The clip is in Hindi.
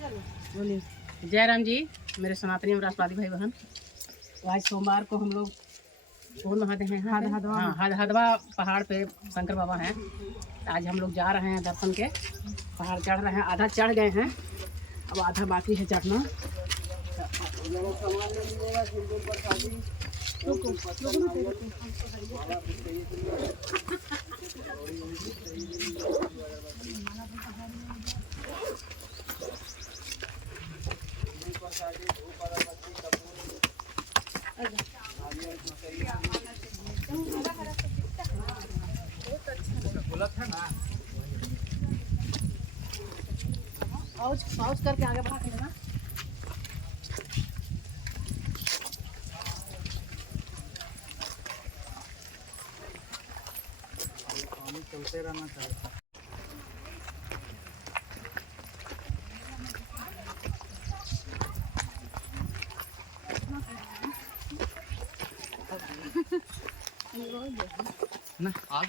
बोलिए। जय राम जी, मेरे सनातनी और राष्ट्रवादी भाई बहन। तो आज सोमवार को हम लोग कौन महादेव हैं? हदहदवा पहाड़ पे शंकर बाबा हैं। आज हम लोग जा रहे हैं दर्शन के। पहाड़ चढ़ रहे हैं, आधा चढ़ गए हैं, अब आधा बाकी है चढ़ना। पाउच करके आगे बढ़ा के लेना। चलते रहना चाहिए। ना आज